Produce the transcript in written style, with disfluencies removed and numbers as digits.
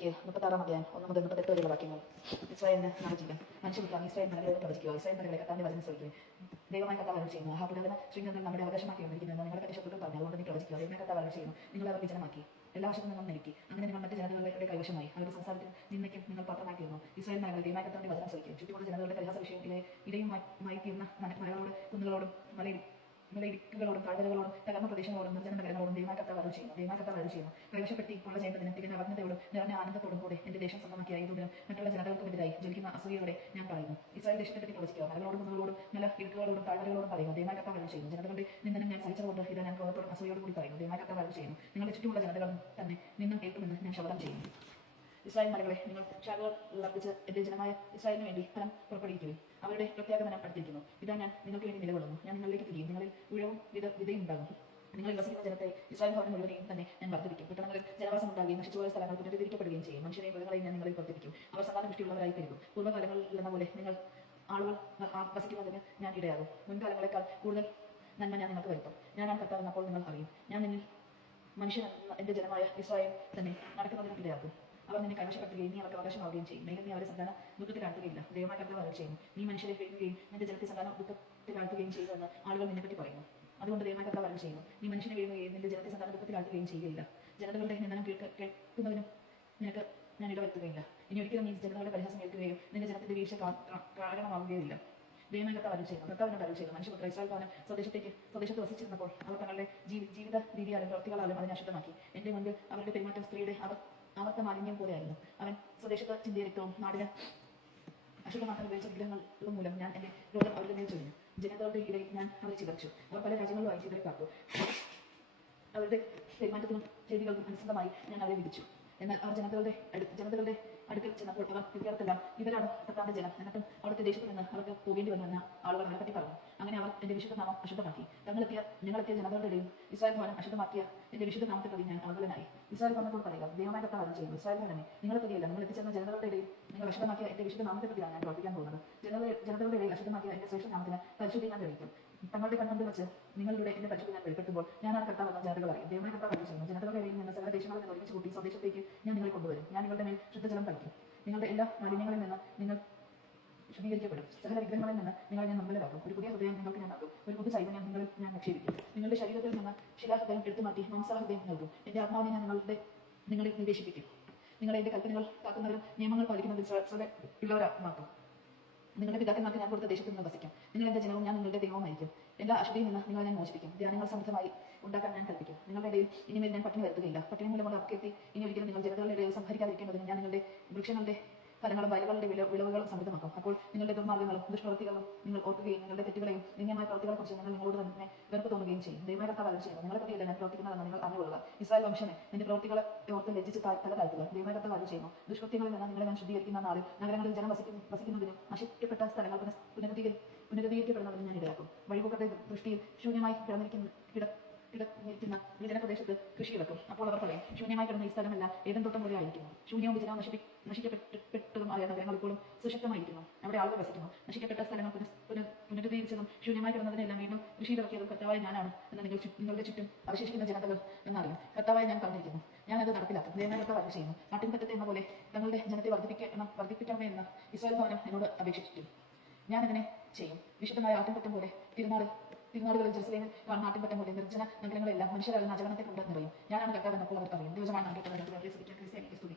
എസേക്കിയേൽ 36 അധ്യായം 1 മുതൽ 38 വരെയുള്ള വാക്യങ്ങൾ. ഇസ്രായേലിന് നടച്ചില്ല. മനുഷ്യപുത്രാ, ഇസ്രായേൽ മലകളെ പ്രവചിക്കുക. ഇസ്രായേൽ മലകളെ കർത്താവിന്റെ വചനം ശ്രവിക്കുക. ദൈവമായ കർത്താവ് അരുളി ചെയ്യുന്നു. പുരാതന ശൃംഖലകൾ നമ്മുടെ അവകാശമാക്കി വന്നിരിക്കുന്നു. നിങ്ങളെ പറ്റി ശത്രുക്കൾ പറഞ്ഞു. അതുകൊണ്ട് നീ പ്രവചിക്കുക. ദൈവമായ കർത്താവ് അരുളി ചെയ്യുന്നു. നിങ്ങൾ അവർ വിജനമാക്കി എല്ലാ വശത്തും നിന്നും നെരുക്കി. അങ്ങനെ നിങ്ങൾ മറ്റ് ജനതകളുടെ കൈവശമായി. അവരുടെ സംസാരത്തിൽ നിന്നയ്ക്കും നിങ്ങൾ പാത്രമായി തീർന്നു. ഇസ്രായേൽ മലകൾ ദൈവമായ കർത്താവിന്റെ വചനം ശ്രവിക്കുക. ചുറ്റുമുള്ള ജനതകളുടെ പരിഹാസ വിഷയം ഇടയുമായി തീർന്ന മലകളോട്, കുന്നുകളോടും മലയിടുക്കുകളോടും താഴ്വരകളോടും തകർന്ന പ്രദേശങ്ങളോടും നിർജ്ജന നഗരങ്ങളോടും ദൈവമായ കർത്താവ് അരുളി ചെയ്യുന്നു. ദൈവമായ കർത്താവ് അരുളി ചെയ്യുന്നു. കൈവശപ്പെടുത്തി കൊള്ള ചെയ്യേണ്ടതിന് തികഞ്ഞ അവജ്ഞതയോടും നിറഞ്ഞ ആനന്ദത്തോടും കൂടെ എന്റെ ദേശം സ്വന്തമാക്കിയ ഇതിലും മറ്റുള്ള ജനതകൾക്കുമെതിരായി ജ്വലിക്കുന്ന അസൂയയോടെ ഞാൻ പറയുന്നു. ഇസ്രായേൽ ദേശത്തെ പറ്റി പ്രവചിക്കുക. മലകളോടും കുന്നുകളോടും മല ഇടുക്കുകളോടും താഴ്വരകളോടും പറയുന്നു. ദൈവമായ കർത്താവ് അരുളി ചെയ്യുന്നു. ജനതകളുടെ നിന്ദനം ഞാൻ സഹിച്ചതുകൊണ്ട് ഇത് ഞാൻ ക്രോധത്തോടും അസൂയയോടും കൂടി പറയുന്നു. ദൈവമായ കർത്താവ് അരുളി ചെയ്യുന്നു. നിങ്ങളുടെ ചുറ്റുമുള്ള ജനതകൾ തന്നെ നിന്നും കേൾക്കുമെന്ന് ഞാൻ ശപഥം ചെയ്യുന്നു. ഇസ്രായേൽ മലകളെ, നിങ്ങൾ ശാഖകൾ ഉറപ്പിച്ച് എന്റെ ജനമായ ഇസ്രായേലിന് വേണ്ടി ഫലം പുറപ്പെടുവിക്കുകയും അവരുടെ പ്രത്യാഗമനം അടുത്തിരിക്കുന്നു. ഇതാ ഞാൻ നിങ്ങൾക്ക് വേണ്ടി നിലകൊള്ളുന്നു. ഞാൻ നിങ്ങളിലേക്ക് തിരിയും. നിങ്ങളിൽ ഉഴവും വിതയും ഉണ്ടാകും. നിങ്ങളിൽ വസിക്കുന്ന ജനത്തെ ഇസ്രായേൽ ഭവനം മുഴുവനെയും തന്നെ ഞാൻ വർദ്ധിപ്പിക്കും. പട്ടണങ്ങളിൽ ജനവാസം ഉണ്ടാകുകയും നശിച്ചുപോയ സ്ഥലങ്ങൾ പുനരുദ്ധരിക്കപ്പെടുകയും ചെയ്യും. മനുഷ്യരെയും മൃഗങ്ങളെയും ഞാൻ നിങ്ങളിൽ വർദ്ധിപ്പിക്കും. അവർ സന്താന ദൃഷ്ടിയുള്ളവരായി പെരുകും. പൂർവ്വകാലങ്ങളിൽ എന്ന പോലെ നിങ്ങൾ ആളുകൾ വസിക്കുന്നതിന് ഞാൻ ഇടയാകും. മുൻകാലങ്ങളെക്കാൾ കൂടുതൽ നന്മ ഞാൻ നിങ്ങൾക്ക് വരുത്തും. ഞാനാണ് കർത്താവ് അപ്പോൾ നിങ്ങൾ അറിയും. ഞാൻ നിന്നിൽ മനുഷ്യൻ എന്റെ ജനമായ ഇസ്രായേൽ തന്നെ നടക്കുന്നതിനും ഇടയാക്കും. അവർ നിന്നെ കൈവശപ്പെടുത്തുകയും നീ അവർക്ക് അവകാശമാവുകയും ചെയ്യും. മേലും നീ അവരെ സന്താന ദുഃഖത്തിലാഴ്ത്തുകയില്ല. ദൈവമായ കർത്താവ് അരുളി ചെയ്യുന്നു. നീ മനുഷ്യരെ വീഴുകയും നിന്റെ ജനത്തെ സന്താന ദുഃഖത്തിലാഴ്ത്തുകയും ചെയ്യുമെന്ന് ആളുകൾ നിന്നെപ്പറ്റി പറയുന്നു. അതുകൊണ്ട് ദൈവമായ കർത്താവ് അരുളി ചെയ്യുന്നു. നീ മനുഷ്യനെ വീഴുകയും നിന്റെ ജനത്തെ സന്താന ദുഃഖത്തിലാഴ്ത്തുകയും ചെയ്യുകയില്ല. ജനതകളുടെ നിന്ദനം കേൾക്കുന്നതിനും നിനക്ക് ഞാൻ ഇടവരുത്തുകയില്ല. ഇനി ഒരിക്കലും നീ ജനതകളുടെ പരിഹാസം കേൾക്കുകയും നിന്റെ ജനത്തിന്റെ വീഴ്ച കാരണമാവുകയില്ല. ദൈവമായ കർത്താവ് അരുളി ചെയ്യുന്നു. കർത്താവിനോട് അരുളി ചെയ്യുന്നു. മനുഷ്യപുത്ര, ഇസ്രായേൽ ഭവനം സ്വദേശത്ത് വസിച്ചിരുന്നപ്പോൾ അവർ തങ്ങളുടെ ജീവിത രീതിയാലും പ്രവൃത്തികളാലും അതിനെ അശുദ്ധമാക്കി. എന്റെ മുൻപിൽ അവരുടെ പെരുമാറ്റം സ്ത്രീയുടെ അവർത്ത മാലിന്യം പോലെയായിരുന്നു. അവൻ സ്വദേശത്ത് ചിന്തിയ രക്തവും നാടിന് അശുദ്ധമാക്കാൻ ഉപയോഗിച്ച വിഗ്രഹങ്ങളും മൂലം ഞാൻ എന്റെ രോഗം അവരുടെ മേൽ ചൊരിഞ്ഞു. ജനതകളുടെ ഇടയിൽ ഞാൻ അവരെ ചിതറിച്ചു. അവർ പല രാജ്യങ്ങളിലുമായി ചിതറി കാത്തു. അവരുടെ പെരുമാറ്റത്തിനും ചെയ്തികൾക്കും അനുസൃതമായി ഞാൻ അവരെ വിധിച്ചു. എന്നാൽ അവർ ജനതകളുടെ അടുക്കൽ ചെന്നപ്പോൾ അവർ വിദ്യാർത്ഥെല്ലാം ഇവരാണ് കർത്താവിന്റെ ജനം. എന്നിട്ടും അവിടുത്തെ ദേശത്ത് നിന്ന് അവർക്ക് പോകേണ്ടി വന്നുവെന്ന ആളുകൾ അവരെ പറ്റി പറഞ്ഞു. അങ്ങനെ അവർ എന്റെ വിശുദ്ധ നാമം അശുദ്ധമാക്കി. ഞങ്ങളെത്തിയ ജനതകളുടെ ഇടയിൽ ഇസ്രായേൽ ഭവനം അശുദ്ധമാക്കിയ എന്റെ വിശുദ്ധ നാമത്തെ പ്രതി ഞാൻ അവഗണനായി. ഇസ്രായേൽ ഭവനത്തോട് പറയുക, ദൈവമായ കർത്താവ് അരുളി ചെയ്യുന്നു. ഇസ്രായേൽ ഭവനമേ, നിങ്ങളെ പ്രതിയല്ല, നിങ്ങൾ എത്തിച്ചേർന്ന ജനതകളുടെ ഇടയിൽ നിങ്ങൾ അശുദ്ധമാക്കിയ എന്റെ വിശുദ്ധ നാമത്തെ പ്രതിയാണ് ഞാൻ പ്രവർത്തിക്കാൻ പോകുന്നത്. ജനതകളുടെ ഇടയിൽ അശുദ്ധമാക്കിയ എന്റെ ശ്രേഷ്ഠ നാമത്തിന് പരിശുദ്ധി ഞാൻ തെളിയിക്കും. തങ്ങളുടെ കൺമുമ്പിൽ വെച്ച് നിങ്ങളുടെ എന്റെ പരിശുദ്ധി ഞാൻ വെളിപ്പെടുത്തുമ്പോൾ ഞാനാണ് കർത്താവ് എന്ന ജനതകൾ അറിയും. ദൈവമായ കർത്താവ് അരുളി ചെയ്യുന്നു. ജനതകളുടെ ഇടയിൽ നിന്ന് സകല ദേശങ്ങളിൽ നിന്ന് ഒരുമിച്ച് കൂട്ടി സ്വദേശത്തേക്ക് ഞാൻ നിങ്ങളെ കൊണ്ടുവരും. ഞാൻ നിങ്ങളുടെ മേൽ ശുദ്ധജലം തളിക്കും. നിങ്ങളുടെ എല്ലാ മാലിന്യങ്ങളിൽ നിന്ന് നിങ്ങൾ ശുദ്ധീകരിക്കപ്പെടും. സകല വിഗ്രഹങ്ങളിൽ നിന്ന് നിങ്ങളെ ഞാൻ നിർമ്മലരാക്കും. ഒരു പുതിയ ഹൃദയം നിങ്ങൾക്ക് ഞാൻ നൽകും. ഒരു പുതു ചൈതന്യം നിങ്ങളിൽ ഞാൻ നിക്ഷേപിക്കും. നിങ്ങളുടെ ശരീരത്തിൽ നിന്ന് ശിലാഹൃദയം എടുത്തു മാറ്റി മാംസഹൃദയം നൽകും. എന്റെ ആത്മാവിനെ ഞാൻ നിങ്ങളിൽ നിവേശിപ്പിക്കും. നിങ്ങളെ എന്റെ കൽപ്പനകൾ കാക്കുന്നവരും നിയമങ്ങൾ പാലിക്കുന്നതിൽ ശ്രദ്ധയുള്ളവരാക്കും. നിങ്ങളുടെ പിതാക്കന്മാർക്ക് ഞാൻ കൊടുത്ത ദേശത്ത് നിന്ന് വസിക്കും. നിങ്ങൾ എന്റെ ജനവും ഞാൻ നിങ്ങളുടെ ദൈവവുമായിരിക്കും. എല്ലാ അശുദ്ധിയിൽ നിന്ന് നിങ്ങളെ ഞാൻ മോചിപ്പിക്കും. ധ്യാനങ്ങൾ സമൃദ്ധമായി ഉണ്ടാക്കാൻ ഞാൻ കൽപ്പിക്കും. നിങ്ങളുടെ ഇടയിൽ ഇനിമേൽ ഞാൻ പട്ടിണി വരുത്തുകയില്ല. പട്ടിണി മൂലമുള്ള അവർക്കെത്തി ഇനി ഒരിക്കലും നിങ്ങൾ ജനതകളുടെ ഇടയിൽ സംഹരിക്കാതിരിക്കേണ്ടതിന് ഞാൻ നിങ്ങളുടെ വൃക്ഷങ്ങളുടെ ഫലങ്ങളും വയലുകളുടെ വിളവുകളും സമൃദ്ധമാക്കും. അപ്പോൾ നിങ്ങളുടെ ദുർമാർഗ്ഗങ്ങളും ദുഷ്പ്രവൃത്തികളും നിങ്ങൾ ഓർക്കുകയും നിങ്ങളുടെ തെറ്റുകളെയും നിന്യമായ പ്രവൃത്തികളെക്കുറിച്ച് നിങ്ങൾ നിങ്ങളോട് തന്നെ വെറുപ്പ് തോന്നുകയും ചെയ്യും. ദൈവമായ കർത്താവ് അരുളി ചെയ്യുന്നു. നിങ്ങളെ പറ്റിയല്ല ഞാൻ പ്രവർത്തിക്കുന്നതെന്ന് നിങ്ങൾ അറിഞ്ഞുകൊള്ളുക. ഇസ്രായേൽ വംശമേ, നിന്റെ പ്രവൃത്തികളെ ഓർത്ത് ലജ്ജിച്ച് തല താഴ്ത്തുക. ദൈവമായ കർത്താവ് അരുളി ചെയ്യുന്നു. ദുഷ്കൃത്യങ്ങളിൽ നിന്ന് നിങ്ങളെ ഞാൻ ശുദ്ധീകരിക്കുന്ന നാളിൽ നഗരങ്ങളിൽ ജനം വസിക്കുന്നതിനും നശിക്കപ്പെട്ട സ്ഥലങ്ങൾ പുനരുദ്ധീകരിക്കപ്പെടുന്നതിനും ഞാൻ ഇടയാക്കും. വഴിപോക്കത്തെ ദൃഷ്ടിയിൽ ശൂന്യമായി കിടന്നിരിക്കുന്ന വിജനപ്രദേശത്ത് കൃഷി ഇറക്കും. അപ്പോൾ അവർ പറയും, ശൂന്യമായി കിടന്ന ഈ സ്ഥലമല്ല ഏദൻ തോട്ടം പോലെ ആയിരിക്കുന്നു. ശൂന്യവും വിജനവും നശിക്കപ്പെട്ടതുമായ നഗരങ്ങൾ ഇപ്പോഴും സുശക്തമായിരിക്കുന്നു. അവിടെ ആളുകൾ വസിക്കുന്നു. നശിക്കപ്പെട്ട സ്ഥലങ്ങൾ പുനരുദ്ധീകരിച്ചതും ശൂന്യമായി കിടന്നതിനെല്ലാം വീണ്ടും കൃഷിയിലിറക്കിയതും കർത്താവായ ഞാനാണ് എന്ന് നിങ്ങളുടെ ചുറ്റും അവശേഷിക്കുന്ന ജനതകൾ എന്നറിയും. കർത്താവായി ഞാൻ പറഞ്ഞിരിക്കുന്നു. ഞാനത് നടപ്പിലാക്കും. ദൈവമായ കർത്താവ് അരുളി ചെയ്യുന്നു. നാട്ടിൻപറ്റത്തെ എന്ന പോലെ തങ്ങളുടെ ജനത്തെ വർദ്ധിപ്പിക്കണമേ എന്ന് ഇസ്രായേൽ ഭവനം എന്നോട് അപേക്ഷിച്ചു. ഞാനതിനെ ചെയ്യും. വിശുദ്ധമായ ആട്ടിൻപറ്റം പോലെ തിരുനാടുകളിൽ ജെറുസലേമിൽ കാണുന്ന ആട്ടിൻപറ്റം പോലെ നിർജ്ജന നഗരങ്ങളെല്ലാം മനുഷ്യരാകുന്ന അജഗണത്തെ കൊണ്ട് നിറയും. ഞാനാണ് കർത്താവ് എന്നപ്പോൾ അവർ പറയും. ദിവസമാണ് നാം കേട്ടത്.